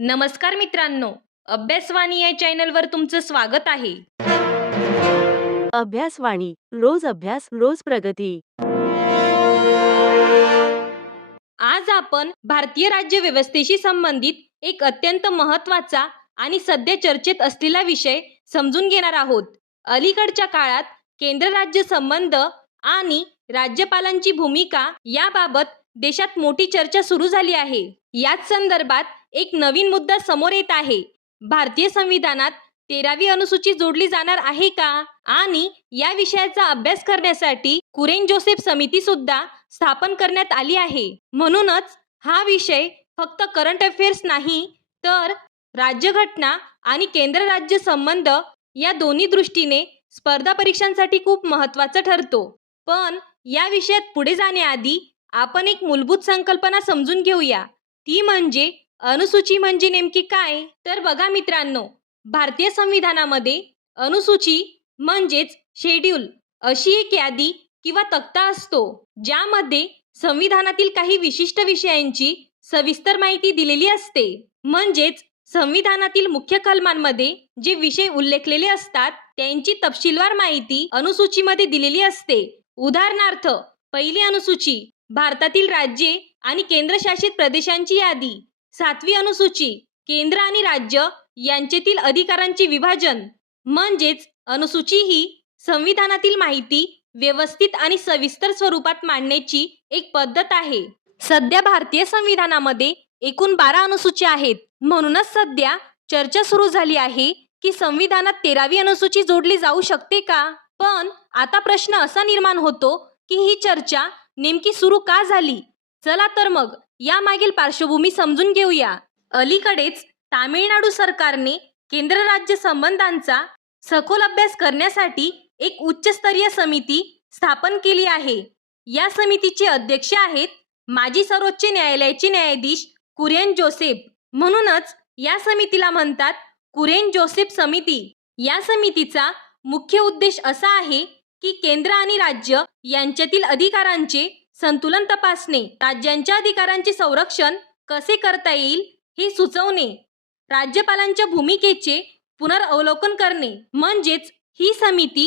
नमस्कार मित्रांनो, अभ्यासवाणी या चॅनलवर तुमचं स्वागत आहे. अभ्यासवाणी रोज अभ्यास रोज प्रगती. आज आपण भारतीय राज्यव्यवस्थेशी संबंधित एक अत्यंत महत्त्वाचा आणि सध्या चर्चेत असलेला विषय समजून घेणार आहोत. अलीकडच्या काळात केंद्र राज्य संबंध आणि राज्यपालांची भूमिका याबाबत देशात मोठी चर्चा सुरू झाली आहे. याच संदर्भात एक नवीन मुद्दा समोर येत आहे. भारतीय संविधानात 13वी अनुसूची जोडली जाणार आहे का? आणि या विषयाचा अभ्यास करण्यासाठी कुरेन जोसेफ समिती सुद्धा स्थापन करण्यात आली आहे. म्हणूनच हा विषय फक्त करंट अफेअर्स नाही, तर राज्यघटना आणि केंद्र राज्य संबंध या दोन्ही दृष्टीने स्पर्धा परीक्षांसाठी खूप महत्त्वाचा ठरतो. पण या विषयात पुढे जाण्याआधी आपण एक मूलभूत संकल्पना समजून घेऊया. ती म्हणजे अनुसूची म्हणजे नेमकी काय? तर बघा मित्रांनो, भारतीय संविधानामध्ये अनुसूची म्हणजेच शेड्यूल अशी एक यादी किंवा तक्ता असतो, ज्यामध्ये संविधानातील काही विशिष्ट विषयांची सविस्तर माहिती दिलेली असते. म्हणजेच संविधानातील मुख्य कलमांमध्ये जे विषय उल्लेखलेले असतात त्यांची तपशीलवार माहिती अनुसूचीमध्ये दिलेली असते. उदाहरणार्थ, पहिली अनुसूची भारतातील राज्ये आणि केंद्रशासित प्रदेशांची यादी. 7वी अनुसूची केंद्र आणि राज्य यांच्यातील अधिकारांचे विभाजन. म्हणजेच अनुसूची ही संविधानातील माहिती व्यवस्थित आणि सविस्तर स्वरूपात मांडण्याची एक पद्धत आहे. सध्या भारतीय संविधानामध्ये एकूण 12 अनुसूची आहेत. म्हणूनच सध्या चर्चा सुरू झाली आहे की संविधानात 13वी अनुसूची जोडली जाऊ शकते का? पण आता प्रश्न असा निर्माण होतो की ही चर्चा नेमकी सुरू का झाली? चला तर मग यामागील पार्श्वभूमी समजून घेऊया. अलीकडेच तामिळनाडू सरकारने केंद्र राज्य संबंधांचा सखोल अभ्यास करण्यासाठी एक उच्चस्तरीय समिती स्थापन केली आहे. या समितीचे अध्यक्ष आहेत माजी सर्वोच्च न्यायालयाचे न्यायाधीश कुरेन जोसेफ. म्हणूनच या समितीला म्हणतात कुरेन जोसेफ समिती. या समितीचा मुख्य उद्देश असा आहे की केंद्र आणि राज्य यांच्यातील अधिकारांचे संतुलन तपासणे, राज्यांच्या अधिकारांचे संरक्षण कसे करता येईल हे सुचवणे, राज्यपालांच्या भूमिकेचे पुनर्वलोकन करणे. म्हणजेच ही समिती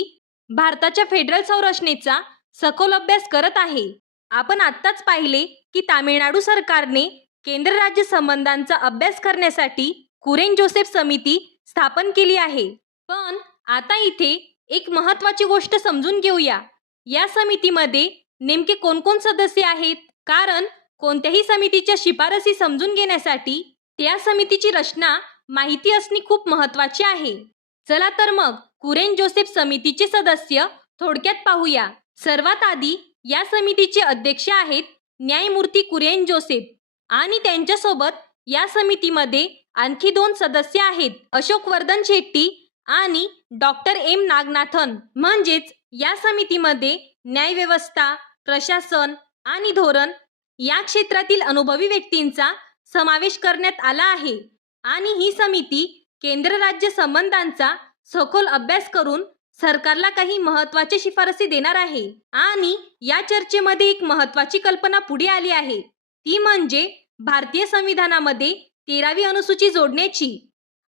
भारताच्या फेडरल संरचनेचा सखोल अभ्यास करत आहे. आपण आत्ताच पाहिले की तामिळनाडू सरकारने केंद्र राज्य संबंधांचा अभ्यास करण्यासाठी कुरेन जोसेफ समिती स्थापन केली आहे. पण आता इथे एक महत्त्वाची गोष्ट समजून घेऊया. या समितीमध्ये नेमके कोण सदस्य आहेत? कारण कोणत्याही समितीच्या शिफारसी समजून घेण्यासाठी त्या समितीची रचना माहिती असणे खूप महत्त्वाचे आहे. चला तर मग कुरेन जोसेफ समितीचे सदस्य थोडक्यात पाहूया. सर्वात आधी या समितीचे अध्यक्ष आहेत न्यायमूर्ती कुरेन जोसेफ आणि त्यांच्यासोबत या समितीमध्ये आणखी 2 सदस्य आहेत, अशोक वर्धन शेट्टी आणि डॉक्टर एम नागनाथन. म्हणजेच या समितीमध्ये न्यायव्यवस्था, प्रशासन आणि धोरण या क्षेत्रातील अनुभवी व्यक्तींचा समावेश करण्यात आला आहे. आणि ही समिती केंद्र राज्य संबंधांचा सखोल अभ्यास करून सरकारला काही महत्त्वाच्या शिफारसी देणार आहे. आणि या चर्चेमध्ये एक महत्त्वाची कल्पना पुढे आली आहे, ती म्हणजे भारतीय संविधानामध्ये 13वी अनुसूची जोडण्याची.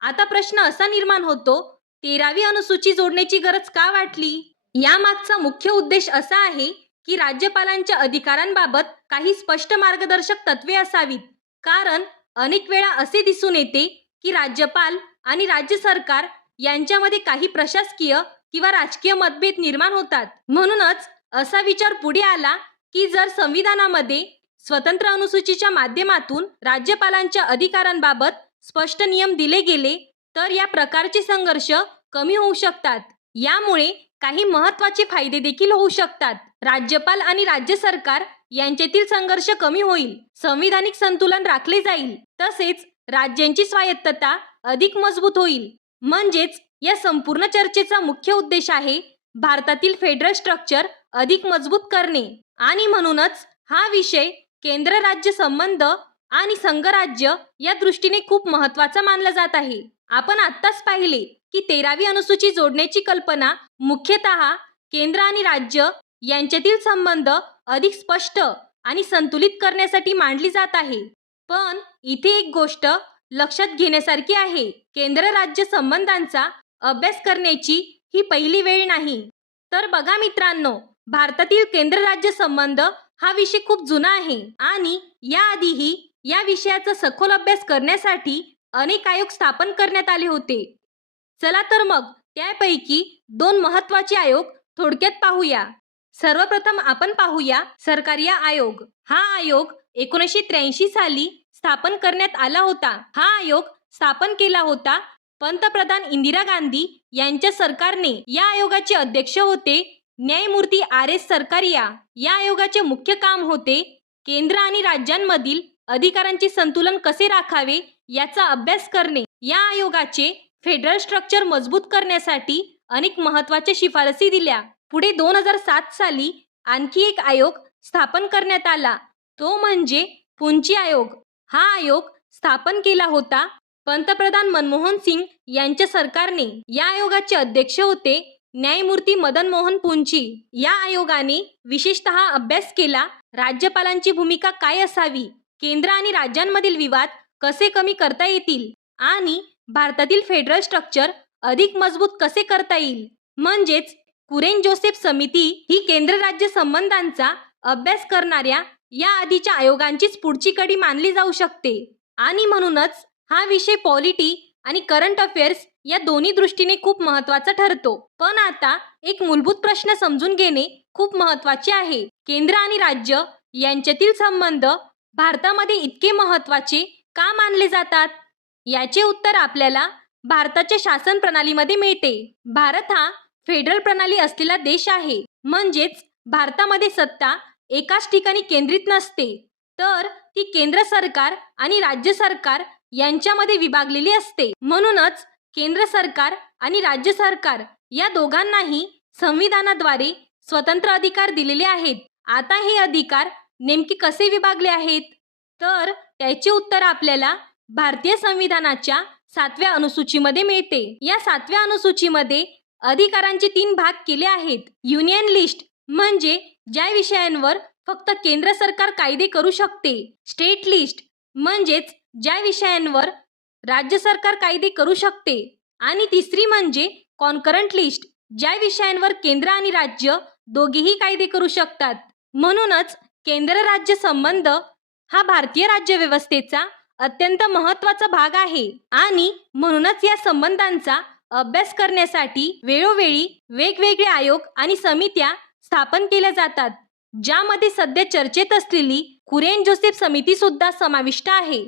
आता प्रश्न असा निर्माण होतो, 13वी अनुसूची जोडण्याची गरज का वाटली? यामागचा मुख्य उद्देश असा आहे की राज्यपालांच्या अधिकारांबाबत काही स्पष्ट मार्गदर्शक तत्वे असावीत. कारण अनेक वेळा असे दिसून येते की राज्यपाल आणि राज्य सरकार यांच्यामध्ये काही प्रशासकीय किंवा राजकीय मतभेद निर्माण होतात. म्हणूनच असा विचार पुढे आला की जर संविधानामध्ये स्वतंत्र अनुसूचीच्या माध्यमातून राज्यपालांच्या अधिकारांबाबत स्पष्ट नियम दिले गेले तर या प्रकारचे संघर्ष कमी होऊ शकतात. यामुळे काही महत्त्वाचे फायदे देखील होऊ शकतात. राज्यपाल आणि राज्य सरकार यांच्यातील संघर्ष कमी होईल, संविधानिक संतुलन राखले जाईल, तसेच राज्यांची स्वायत्तता अधिक मजबूत होईल. म्हणजेच या संपूर्ण चर्चेचा मुख्य उद्देश आहे भारतातील फेडरल स्ट्रक्चर अधिक मजबूत करणे. आणि म्हणूनच हा विषय केंद्र राज्य संबंध आणि संघराज्य या दृष्टीने खूप महत्त्वाचा मानला जात आहे. आपण आत्ताच पाहिले की 13वी अनुसूची जोडण्याची कल्पना मुख्यतः केंद्र आणि राज्य यांच्यातील संबंध अधिक स्पष्ट आणि संतुलित करण्यासाठी मांडली जात आहे. पण इथे एक गोष्ट लक्षात घेण्यासारखी आहे. केंद्र राज्य संबंधांचा अभ्यास करण्याची ही पहिली वेळ नाही. तर बघा मित्रांनो, भारतातील केंद्र राज्य संबंध हा विषय खूप जुना आहे आणि याआधीही या विषयाचा सखोल अभ्यास करण्यासाठी अनेक आयोग स्थापन करण्यात आले होते. चला तर मग त्यापैकी 2 महत्त्वाचे आयोग थोडक्यात पाहूया. सर्वप्रथम आपण पाहूया सरकारी आयोग. हा आयोग 1983 साली स्थापन करण्यात आला होता. हा आयोग स्थापन केला होता पंतप्रधान इंदिरा गांधी यांच्या सरकारने. या आयोगाचे अध्यक्ष होते न्यायमूर्ती RS सरकारिया. या आयोगाचे मुख्य काम होते केंद्र आणि राज्यांमधील अधिकारांचे संतुलन कसे राखावे याचा अभ्यास करणे. या आयोगाचे फेडरल स्ट्रक्चर मजबूत करण्यासाठी अनेक महत्त्वाच्या शिफारसी दिल्या. पुढे 2007 साली आणखी एक आयोग स्थापन करण्यात आला, तो म्हणजे पुंची आयोग. हा आयोग स्थापन केला होता पंतप्रधान मनमोहन सिंग यांच्या सरकारने. या आयोगाचे अध्यक्ष होते न्यायमूर्ती मदन मोहन पुंची. या आयोगाने विशेषतः अभ्यास केला राज्यपालांची भूमिका काय असावी, केंद्र आणि राज्यांमधील विवाद कसे कमी करता येतील आणि भारतातील फेडरल स्ट्रक्चर अधिक मजबूत कसे करता येईल. म्हणजेच कुरेन जोसेफ समिती ही केंद्र राज्य संबंधांचा अभ्यास करणाऱ्या या आधीच्या आयोगांचीच पुढची कडी मानली जाऊ शकते आणि म्हणूनच हा विषय पॉलिटी आणि करंट अफेअर्स या दोन्ही दृष्टीने खूप महत्त्वाचा ठरतो. पण आता एक मूलभूत प्रश्न समजून घेणे खूप महत्त्वाचे आहे. केंद्र आणि राज्य यांच्यातील संबंध भारतामध्ये इतके महत्त्वाचे का मानले जातात? याचे उत्तर आपल्याला भारताच्या शासन प्रणालीमध्ये मिळते. भारत हा फेडरल प्रणाली असलेला देश आहे. म्हणजेच भारतामध्ये सत्ता एकाच ठिकाणी केंद्रित नसते, तर ती केंद्र सरकार आणि राज्य सरकार यांच्यामध्ये विभागलेली असते. म्हणूनच केंद्र सरकार आणि राज्य सरकार या दोघांनाही संविधानाद्वारे स्वतंत्र अधिकार दिलेले आहेत. आता हे अधिकार नेमके कसे विभागले आहेत? तर त्याचे उत्तर आपल्याला भारतीय संविधानाच्या 7व्या अनुसूचीमध्ये मिळते. या 7व्या अनुसूचीमध्ये अधिकारांचे 3 भाग केले आहेत. युनियन लिस्ट म्हणजे ज्या विषयांवर फक्त केंद्र सरकार कायदे करू शकते. स्टेट लिस्ट म्हणजेच ज्या विषयांवर राज्य सरकार कायदे करू शकते. आणि तिसरी म्हणजे कॉन्करंट लिस्ट, ज्या विषयांवर केंद्र आणि राज्य दोघेही कायदे करू शकतात. म्हणूनच केंद्र राज्य संबंध हा भारतीय राज्यव्यवस्थेचा अत्यंत महत्त्वाचा भाग आहे आणि म्हणूनच या संबंधांचा अभ्यास करण्यासाठी वेळोवेळी वेगवेगळे आयोग आणि समित्या स्थापन केल्या जातात, ज्यामध्ये सध्या चर्चेत असलेली कुरेन जोसेफ समिती सुद्धा समाविष्ट आहे.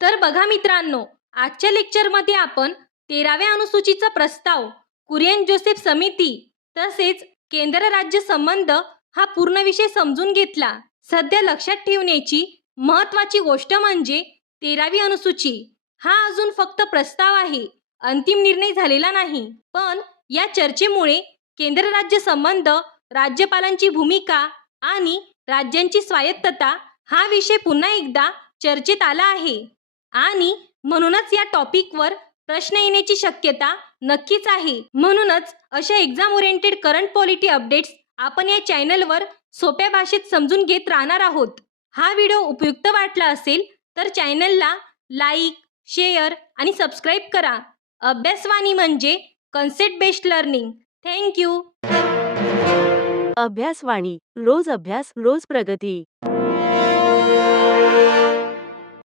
तर बघा मित्रांनो, आजच्या लेक्चरमध्ये आपण 13व्या अनुसूचीचा प्रस्ताव, कुरेन जोसेफ समिती तसेच केंद्र राज्य संबंध हा पूर्ण विषय समजून घेतला. सध्या लक्षात ठेवण्याची महत्त्वाची गोष्ट म्हणजे 13वी अनुसूची हा अजून फक्त प्रस्ताव आहे, अंतिम निर्णय झालेला नाही. पण या चर्चेमुळे केंद्र राज्य संबंध, राज्यपालांची भूमिका आणि राज्यांची स्वायत्तता हा विषय पुन्हा एकदा चर्चेत आला आहे आणि म्हणूनच या टॉपिकवर प्रश्न येण्याची शक्यता नक्कीच आहे. म्हणूनच अशा exam oriented current polity updates आपण या चॅनलवर सोप्या भाषेत समजून घेत राहणार आहोत. हा व्हिडिओ उपयुक्त वाटला असेल तर चॅनलला लाईक, शेअर आणि सबस्क्राईब करा. अभ्यासवाणी म्हणजे कन्सेप्ट बेस्ड लर्निंग. थँक्यू. अभ्यासवाणी, रोज अभ्यास, रोज प्रगती.